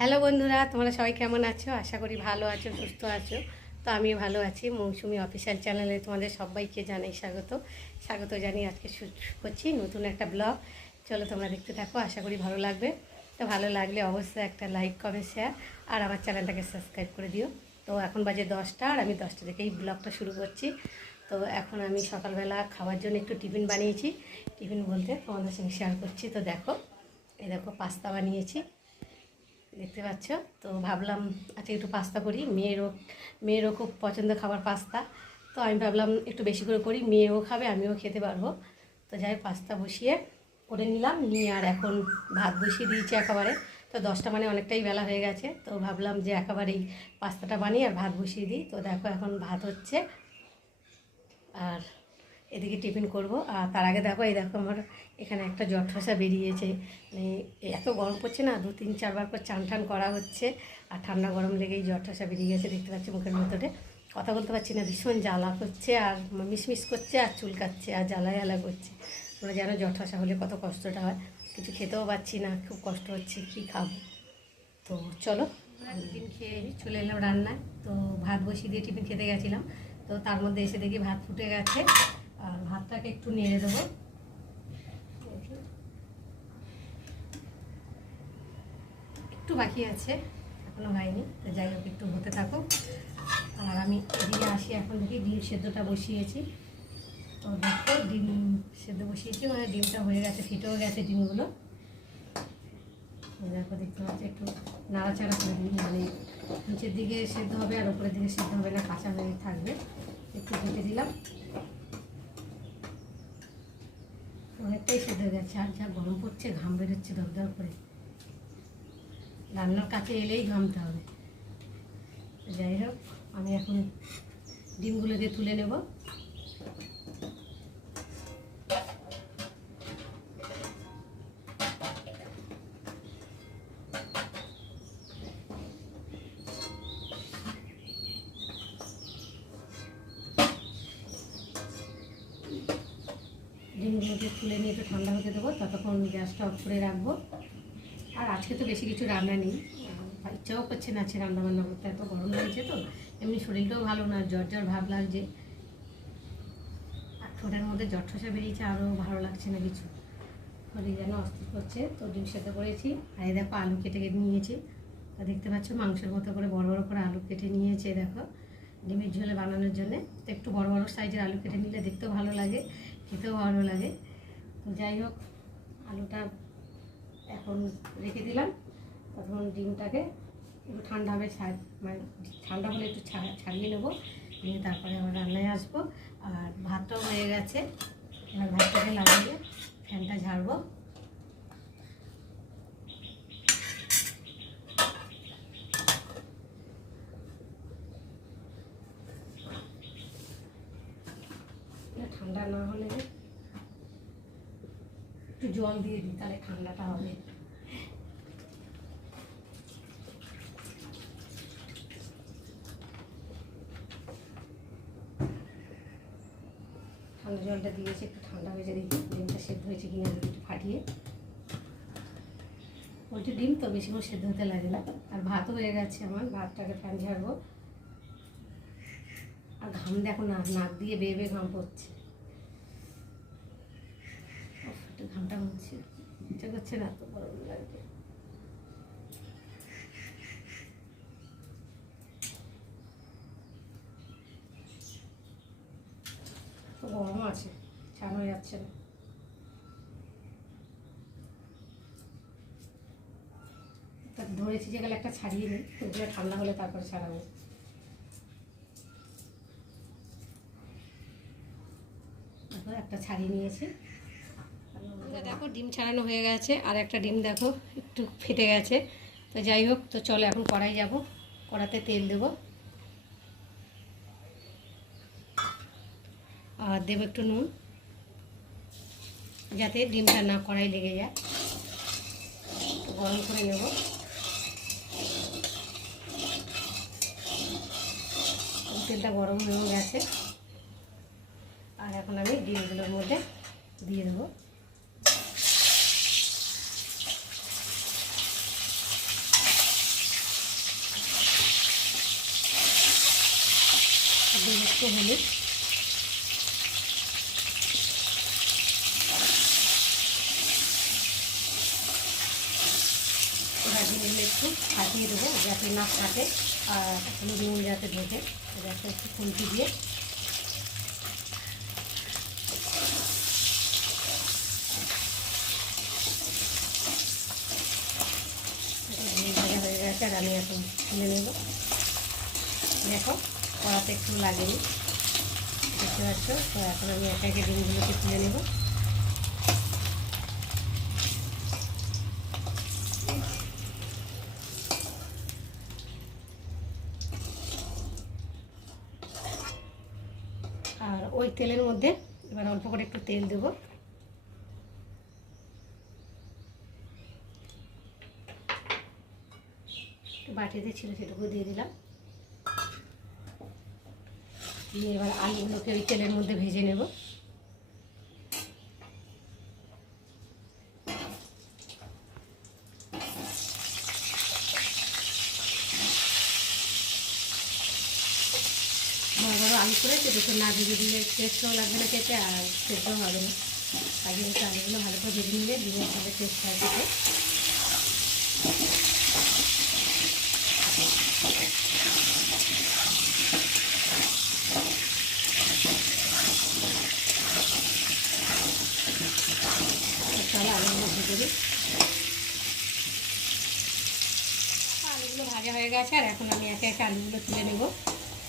Hello বন্ধুরা, তোমরা সবাই কেমন আছো? আশা করি ভালো আছো, সুস্থ আছো। তো আমি ভালো আছি। মৌসুমি অফিসিয়াল চ্যানেলে তোমাদের সবাইকে জানাই স্বাগত। স্বাগত জানিয়ে আজকে করছি নতুন একটা ব্লগ। চলো তোমরা দেখতে থাকো, আশা করি ভালো লাগবে। তো ভালো লাগলে অবশ্যই একটা লাইক, কমেন্ট, শেয়ার আর আমার চ্যানেলটাকে সাবস্ক্রাইব করে দিও। তো এখন বাজে দশটা আর আমি দশটা থেকেই ব্লগটা শুরু করছি। তো এখন আমি সকালবেলা খাওয়ার জন্য একটু টিফিন বানিয়েছি। টিফিন বলতে তোমাদের সঙ্গে শেয়ার করছি। তো দেখো, এই দেখো, পাস্তা বানিয়েছি। দেখতে পাচ্ছ? তো ভাবলাম আজকে একটু পাস্তা করি। মেয়েরও মেয়েরও খুব পছন্দ খাবার পাস্তা। তো আমি ভাবলাম একটু বেশি করে করি। মেয়েও খাবে, আমিও খেতে পারব। তো যাই পাস্তা বসিয়ে করে নিলাম। নিয়ে আর এখন ভাত বসিয়ে দিয়েছি একেবারে। তো দশটা মানে অনেকটাই বেলা হয়ে গেছে। তো ভাবলাম যে একেবারেই পাস্তাটা বানিয়ে আর ভাত বসিয়ে দিই। তো দেখো এখন ভাত হচ্ছে। আর এদিকে টিফিন করব। আর তার আগে দেখো, এই দেখো আমার এখানে একটা জট ঠসা বেরিয়েছে। মানে এত গরম পড়ছে না, দু, তিন, চারবার করে চান টান করা হচ্ছে। আর ঠান্ডা গরম লেগেই জট ঠসা বেরিয়ে গেছে, দেখতে পাচ্ছি মুখের ভেতরে। কথা বলতে পারছি না, ভীষণ জ্বালা করছে আর মিসমিস করছে আর চুলকাচ্ছে আর জ্বালা জ্বালা করছে। তোমরা জানো জট ঠসা হলে কত কষ্টটা হয়। কিছু খেতেও পাচ্ছি না, খুব কষ্ট হচ্ছে, কী খাব? তো চলো টিফিন খেয়ে চলে এলাম রান্নায়। তো ভাত বসিয়ে দিয়ে টিফিন খেতে গেছিলাম। তো তার মধ্যে এসে দেখি ভাত ফুটে গেছে। ভাতটাকে একটু নেড়ে দেবো। একটু বাকি আছে, এখনও হয়নি, তো যাই হোক একটু হতে থাকুক। আর আমি এদিকে আসি, এখন দেখি ডিম সেদ্ধটা বসিয়েছি। তো দেখো, ডিম সেদ্ধ বসিয়েছি মানে ডিমটা হয়ে গেছে, ফিটেও গেছে ডিমগুলো। দেখো, দেখতে পাচ্ছি, একটু নাড়াচাড়া করে দিই মানে নিচের দিকে সেদ্ধ হবে আর উপরের দিকে সেদ্ধ হবে না, কাঁচা হয়ে থাকবে। একটু কেটে দিলাম। অনেকটাই সেদ্ধ গেছে, আর যা গরম পড়ছে, ঘাম বেরোচ্ছে দরদর করে। রান্নার কাছে এলেই ঘামতে হবে। যাই হোক, আমি এখন ডিমগুলোকে তুলে নেব। ডিমগুলোকে তুলে নিয়ে একটু ঠান্ডা হতে দেবো, ততক্ষণ গ্যাসটা অফ করে রাখব। আর আজকে তো বেশি কিছু রান্না নেই। ইচ্ছাও করছে না আছে রান্না বান্না করতে, এত গরম লাগছে তো, এমনি শরীরটাও ভালো না, জ্বর জ্বর ভাব লাগছে। আর ঠোঁটের মধ্যে জ্বর ঠসা বেরিয়েছে আরও ভালো লাগছে না কিছু। শরীর যেন অস্থির করছে, তো ডিম সেদ্ধ করেছি। আর দেখো আলু কেটে কেটে নিয়েছি। তা দেখতে পাচ্ছ মাংসের মতো করে, বড় বড় করে আলু কেটে নিয়েছে, দেখো। ডিমের ঝোলে বানানোর জন্যে। তো একটু বড় বড় সাইজের আলু কেটে নিলে দেখতেও ভালো লাগে। খেতেও ভালো লাগে। তো যাই হোক, আলুটা এখন রেখে দিলাম। তখন ডিমটাকে একটু ঠান্ডা হবে মানে ঠান্ডা হলে একটু ছাড়িয়ে নেব। নিয়ে তারপরে আবার রান্নায় আসব। আর ভাতটাও হয়ে গেছে। এবার ভাতটাকে লাগিয়ে ফ্যানটা ঝাড়বো। ঠান্ডা না হলে একটু জল দিয়ে দিই, তাহলে ঠান্ডাটা হবে। ঠান্ডা জলটা দিয়েছি, একটু ঠান্ডা হয়েছে দেখি ডিমটা সেদ্ধ হয়েছে কিনা একটু ফাটিয়ে। ওইটা ডিম তো বেশিক্ষণ সেদ্ধ হতে লাগে না। আর ভাতও হয়ে গেছে আমার, ভাতটাকে ফ্যান ঝাড়বো। আর ঘাম দেখো না, নাক দিয়ে বেয়ে বেয়ে ঘাম পড়ছে। একটু ঘামটা মুছছে ইচ্ছে করছে না তো গরম লাগছে তো গরম আছে ছাড়ানো যাচ্ছে না। ধরেছি যে গেলে একটা ছাড়িয়ে নিই ওগুলো ঠান্ডা হলে তারপরে ছাড়াবো। একটা ছাড়িয়ে নিয়েছি। দেখো, ডিম ছাড়ানো হয়ে গেছে, আর একটা ডিম দেখো, একটু ফেটে গেছে। তো যাই হোক, তো চলো এখন কড়াই যাব, কড়াতে তেল দেবো। আর দেবো একটু নুন, যাতে ডিমটা না কড়াই লেগে যায়। গরম করে নেব। তেলটা গরম হয়ে গেছে। আর এখন আমি ডিমগুলোর মধ্যে দিয়ে দেবো। একটু হলুদ একটু ফাটিয়ে দেবো, যাতে না ফাটে আর নুন যাতে ঢোকে যাতে একটু খুন্তি দিয়ে। আমি এখন তুলে নেব। দেখো কড়াতে একটু লাগেনি দেখতে পাচ্ছ? তো এখন আমি একা একে ডিমগুলোকে তুলে নেব। আর ওই তেলের মধ্যে এবার অল্প করে একটু তেল দেবো। বাটিতে ছিল সেটুকু দিয়ে দিলাম। দিয়ে এবার আলুগুলোকে ওই তেলের মধ্যে ভেজে নেব। আলু করে দুটো না ভেজে দিলে টেস্টও লাগবে না খেতে আর সেটাও হবে না। আগে হচ্ছে আলুগুলো ভালো করে ভেজে নিলে ডিমের ভালো টেস্ট হয় তাহলে আলুগুলো ভেজে দিই আলুগুলো ভাজা হয়ে গেছে আর এখন আমি একে একে আলুগুলো তুলে নেব।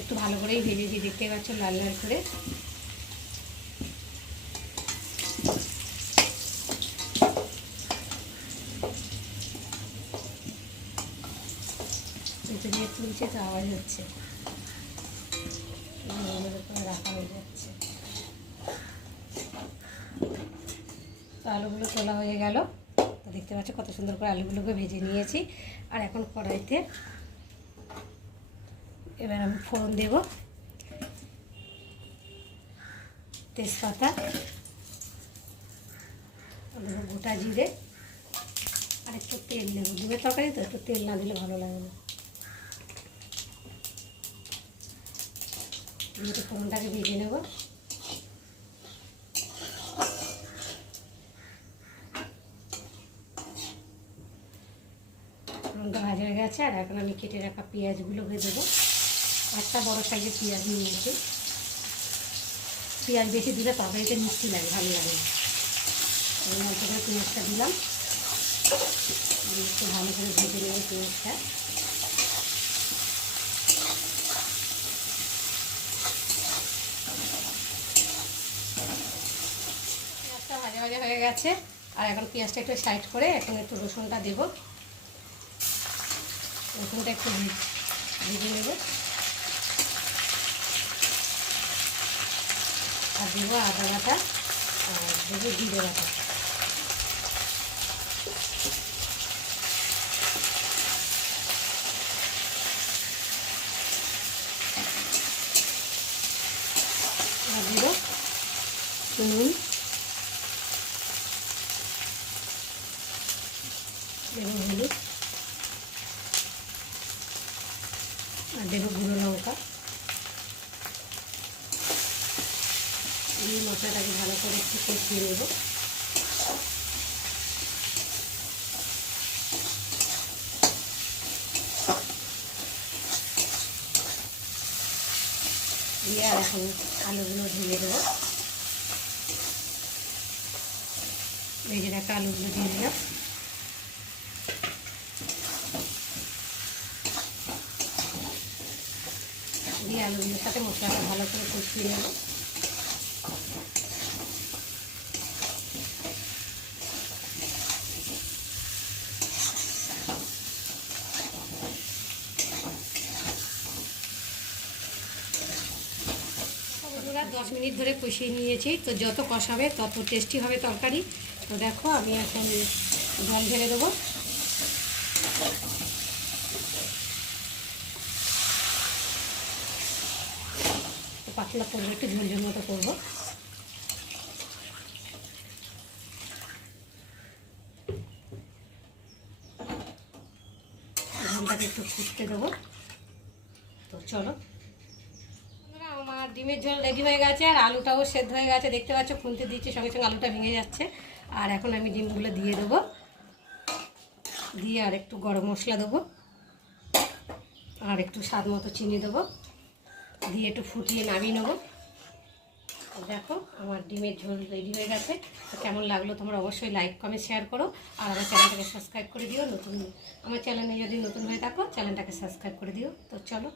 একটু ভালো করেই ভেজেছি দেখতে পাচ্ছ লাল লাল করে। দিয়ে তুলছে তো আওয়াজ হচ্ছে। রাখা হয়ে যাচ্ছে। তো আলুগুলো তোলা হয়ে গেল। দেখতে পাচ্ছ কত সুন্দর করে আলুগুলোকে ভেজে নিয়েছি। আর এখন কড়াইতে এবার আমি ফোড়ন দেব। তেজপাতা গোটা জিরে, আর একটু তেল দেবো। ডিমের তরকারি তো, একটু তেল না দিলে ভালো লাগে না। দিয়ে ফোড়নটাকে ভেজে নেব। ফোড়নটা ভাজা হয়ে গেছে, আর এখন আমি কেটে রাখা পেঁয়াজগুলোকে দেবো একটা বড় সাইজের পেঁয়াজ নিয়েছি। পেঁয়াজ বেশি দিলে তরকারিতে মিষ্টি লাগে, ভালো লাগে। এই অল্প করে পেঁয়াজটা দিলাম। একটু ভালো করে ভেজে নেব পেঁয়াজটা। পেঁয়াজটা ভাজা ভাজা হয়ে গেছে। আর এখন পেঁয়াজটা একটু সাইড করে এখন একটু রসুনটা দেবো। রসুনটা একটু ভেজে নেব। আর দেবো আদা বাটা আর দেবো জিরে বাটা। আর দেবো নুন দেবো হলুদ আর দেবো গুঁড়ো লঙ্কা এই মশলাটাকে ভালো করে একটু কষিয়ে নেব দিয়ে আর এখন আলুগুলো ধুয়ে দেবো। ভেজে রাখা আলুগুলো দিয়ে দিলাম। দিয়ে আলুগুলোর সাথে মশলাটা ভালো করে কষিয়ে নেব। বন্ধুরা, দশ মিনিট ধরে কষিয়ে নিয়েছি। তো যত কষাবে, তত টেস্টি হবে তরকারি। তো দেখো, আমি এখন জল ঢেলে দেবো। পাতলা করব একটু ঝোলঝোল মতো করব। ঝোলটাকে একটু ফুটতে দেবো। তো চলো। ডিমের ঝোল রেডি হয়ে গেছে আর আলুটাও সেদ্ধ হয়ে গেছে। দেখতে পাচ্ছ, খুনতে দিচ্ছি, সঙ্গে সঙ্গে আলুটা ভেঙে যাচ্ছে। আর এখন আমি ডিমগুলো দিয়ে দেবো। দিয়ে আর একটু গরম মশলা দেবো। আর একটু স্বাদ মতো চিনি দেবো। দিয়ে একটু ফুটিয়ে নামিয়ে নেব। দেখো, আমার ডিমের ঝোল রেডি হয়ে গেছে। তো কেমন লাগল তোমরা অবশ্যই লাইক কমেন্ট শেয়ার করো। আর আমার চ্যানেলটাকে সাবস্ক্রাইব করে দিও। নতুন আমার চ্যানেলে যদি নতুন হয়ে থাকো চ্যানেলটাকে সাবস্ক্রাইব করে দিও। তো চলো।